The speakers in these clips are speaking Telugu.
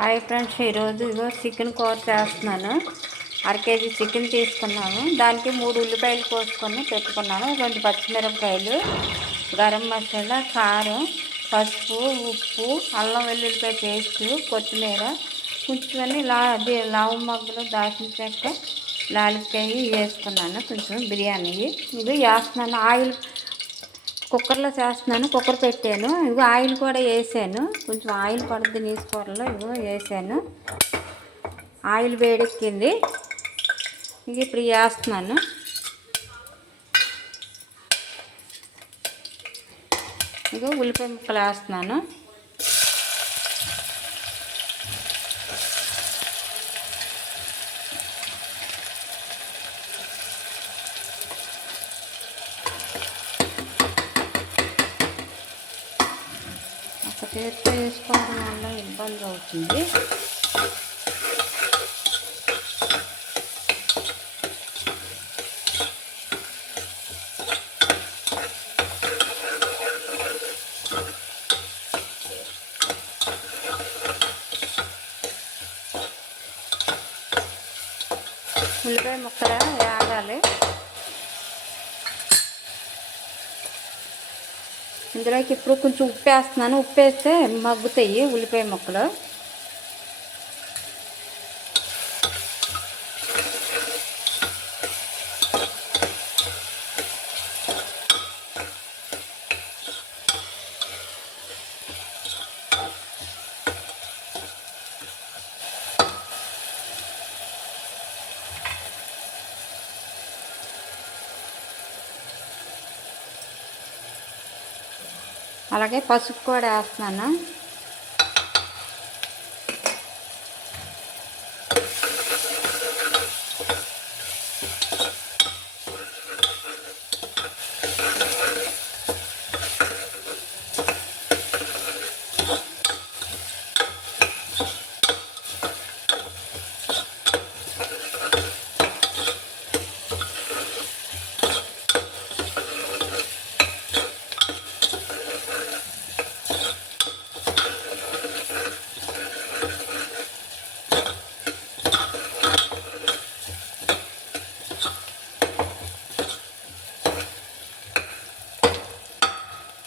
హాయ్ ఫ్రెండ్స్, ఈరోజు చికెన్ కూర చేస్తున్నాను. కేజీ చికెన్ తీసుకున్నాను. దానికి 3 ఉల్లిపాయలు కోసుకొని పెట్టుకున్నాను. 2 పచ్చిమిరపకాయలు, గరం మసాలా, కారం, పసుపు, ఉప్పు, అల్లం వెల్లుల్లిపాయ పేస్ట్, కొత్తిమీర, కొంచెం లవం మొగ్గలు, దాల్చిన చెక్క, లాలికాయ వేసుకున్నాను. కొంచెం బిర్యానీ ఇది వేస్తున్నాను. ఆయిల్ కుక్కర్లో చేస్తున్నాను. కుక్కర్ పెట్టాను. ఆయిల్ కూడా వేసాను. కొంచెం ఆయిల్ పడుతుంది నీసు కూరలో. వేసాను. ఆయిల్ వేడెక్కింది. ఇప్పుడు వేస్తున్నాను. ఉల్లిపాయ ముక్కలు వేస్తున్నాను. చేతితో వేసుకోవడం వల్ల ఇబ్బంది అవుతుంది. ఉల్లిపాయ ముక్కలు వేగాలి. ఇందులోకి ఇప్పుడు కొంచెం ఉప్పు వేస్తున్నాను. ఉప్పు వేస్తే మగ్గుతాయి ఉల్లిపాయ ముక్కలు. అలాగే పసుపు కూడా వేస్తున్నాను.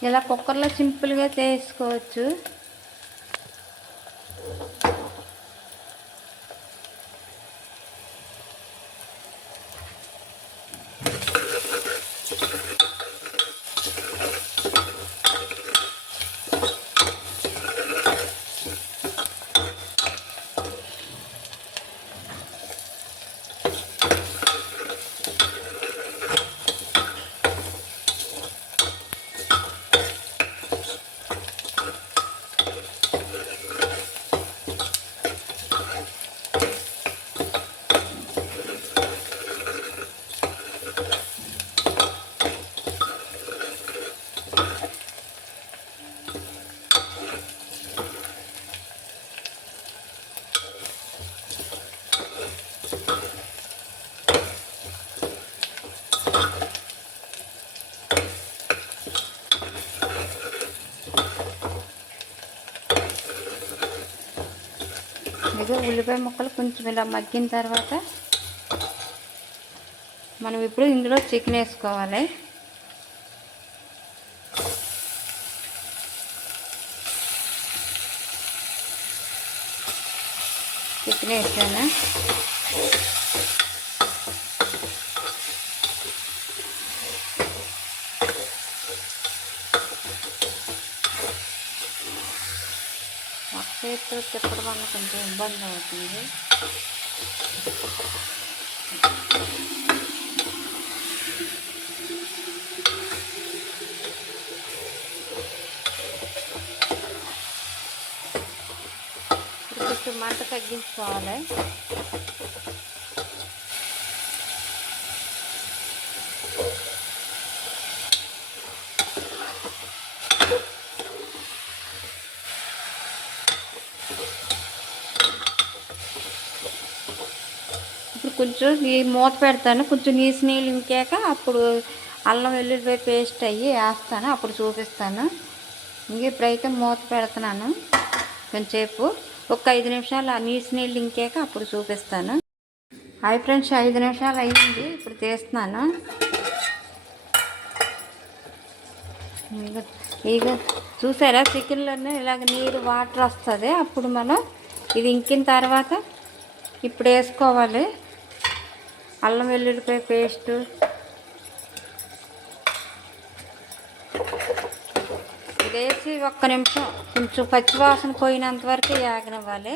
ఇలా కుక్కర్లో సింపుల్గా చేసుకోవచ్చు. ఉల్లిపాయ ముక్కలు కొంచెం ఇలా మగ్గిన తర్వాత మనం ఇప్పుడు ఇందులో చికెన్ వేసుకోవాలి. చికెన్ వేసాను. చేతితో తిప్పడం వల్ల కొంచెం ఇబ్బంది అవుతుంది. కొంచెం మంట తగ్గించుకోవాలి. ఇప్పుడు కొంచెం ఈ మూత పెడతాను. కొంచెం నీళ్ళు ఇంకాక అప్పుడు అల్లం వెల్లుల్లిపాయ పేస్ట్ అయ్యి వేస్తాను. అప్పుడు చూపిస్తాను. ఇప్పుడైతే మూత పెడుతున్నాను. కొంచెంసేపు ఒక 5 నిమిషాలు ఆ నీళ్ళు ఇంకాక అప్పుడు చూపిస్తాను. హాయ్ ఫ్రెండ్స్, 5 నిమిషాలు అయ్యింది. ఇప్పుడు తీస్తున్నాను. ఇక చూసారా, చికెన్లోనే ఇలాగ నీరు వాటర్ వస్తుంది. అప్పుడు మనం ఇది ఇంకిన తర్వాత ఇప్పుడు వేసుకోవాలి అల్లం వెల్లుల్లిపాయ పేస్టు. ఇది వేసి 1 నిమిషం కొంచెం పచ్చివాసన పోయినంత వరకు యాగనివ్వాలి.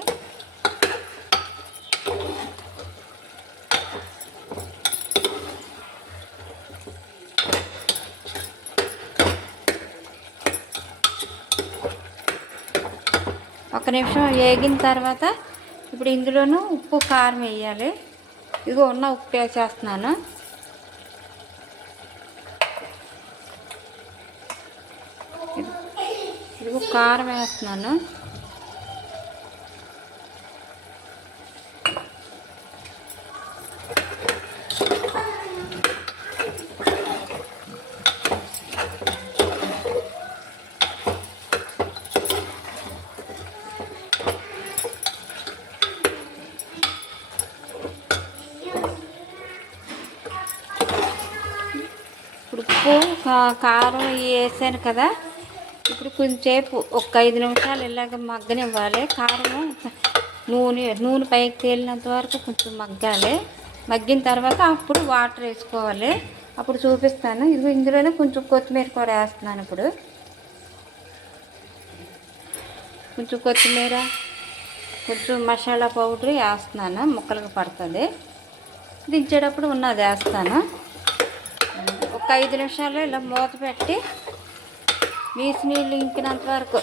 ఒక నిమిషం వేగిన తర్వాత ఇప్పుడు ఇందులోనూ ఉప్పు కారం వేయాలి. ఇదిగో ఉన్న ఉప్పు వేసేస్తున్నాను. ఇదిగో కారం వేస్తున్నాను. ఉప్పు కారం వేసాను కదా, ఇప్పుడు కొంచెంసేపు ఒక 5 నిమిషాలు ఇలాగ మగ్గనివ్వాలి. కారం నూనె పైకి తేలినంత వరకు కొంచెం మగ్గాలి. మగ్గిన తర్వాత అప్పుడు వాటర్ వేసుకోవాలి. అప్పుడు చూపిస్తాను. ఇది ఇందులోనే కొంచెం కొత్తిమీర కూడా వేస్తున్నాను. ఇప్పుడు కొంచెం కొత్తిమీర, కొంచెం మసాలా పౌడర్ వేస్తున్నాను. ముక్కలకు పడుతుంది. దించేటప్పుడు ఉన్నది వేస్తాను. ఒక 5 నిమిషాలు ఇలా మూత పెట్టి నీళ్ళు ఇంకినంత వరకు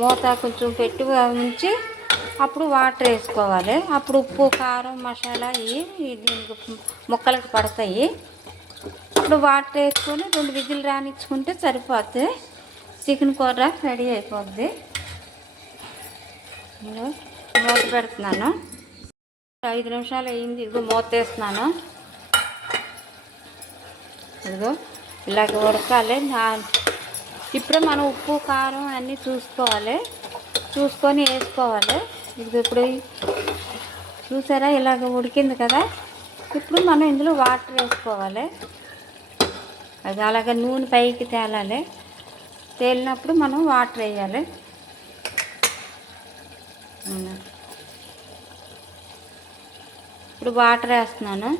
మూత కొంచెం పెట్టి ఉంచి అప్పుడు వాటర్ వేసుకోవాలి. అప్పుడు ఉప్పు కారం మసాలా దీనికి ముక్కలకు పడతాయి. అప్పుడు వాటర్ వేసుకొని 2 విజిల్ రానిచ్చుకుంటే సరిపోద్ది. చికెన్ కూర రెడీ అయిపోద్ది. మూత పెడుతున్నాను. 5 నిమిషాలు అయ్యింది. ఇదిగో మూత వేస్తున్నాను. ఇదిగో ఇలాగ ఉడకాలి. ఇప్పుడు మనం ఉప్పు కారం అన్నీ చూసుకొని వేసుకోవాలి. ఇది ఇప్పుడు చూసారా, ఇలాగ ఉడికింది కదా. ఇప్పుడు మనం ఇందులో వాటర్ వేసుకోవాలి. అది అలాగ నూనె పైకి తేలాలి. తేలినప్పుడు మనం వాటర్ వేయాలి. ఇప్పుడు వాటర్ వేస్తున్నాను.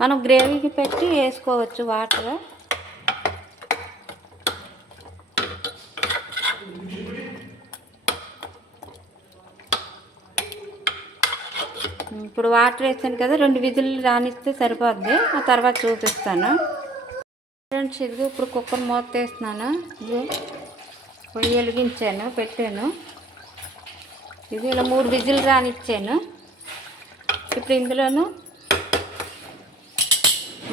మనం గ్రేవీకి పెట్టి వేసుకోవచ్చు వాటర్. ఇప్పుడు వాటర్ వేసాను కదా, 2 విజిల్ రానిస్తే సరిపోద్ది. ఆ తర్వాత చూపిస్తాను. ఫ్రెండ్స్, ఇది ఇప్పుడు కుక్కర్ మూత వేస్తున్నాను. ఇది పొయ్యి వెలిగించాను, పెట్టాను. ఇది ఇలా 3 విజిల్ రానిచ్చాను. ఇప్పుడు ఇందులోను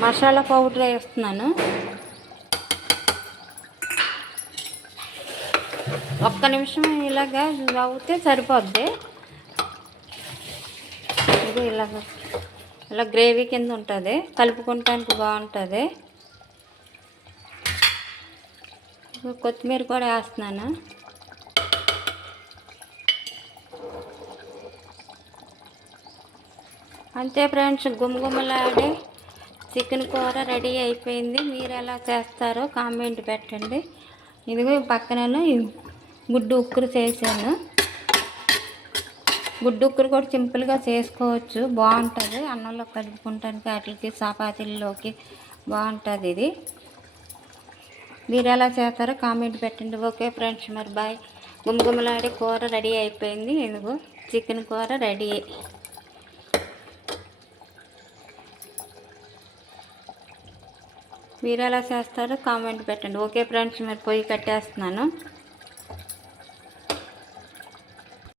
మసాలా పౌడర్ వేస్తున్నాను. 1 నిమిషం ఇలాగా అవుతే సరిపోద్ది. ఇది ఇలా గ్రేవీ కింద ఉంటుంది. కలుపుకోవటానికి బాగుంటుంది. కొత్తిమీర కూడా వేస్తున్నాను. అంతే ఫ్రెండ్స్, గుమగుమలాడే చికెన్ కూర రెడీ అయిపోయింది. మీరు ఎలా చేస్తారో కామెంట్ పెట్టండి. ఇదిగో పక్కన గుడ్డు ఉక్కురు చేశాను. గుడ్డు ఉక్కురు కూడా సింపుల్గా చేసుకోవచ్చు, బాగుంటుంది. అన్నంలో కలుపుకుంటానికి వాటికి చపాతీల్లోకి బాగుంటుంది. ఇది మీరు ఎలా చేస్తారో కామెంట్ పెట్టండి. ఓకే ఫ్రెండ్స్, మరి బాయ్. గుమగుమలాడే కూర రెడీ అయిపోయింది. ఇదిగో చికెన్ కూర రెడీ. మీరు ఎలా చేస్తారో కామెంట్ పెట్టండి. ఓకే ఫ్రెండ్స్, మరి పొయ్యి కట్టేస్తున్నాను.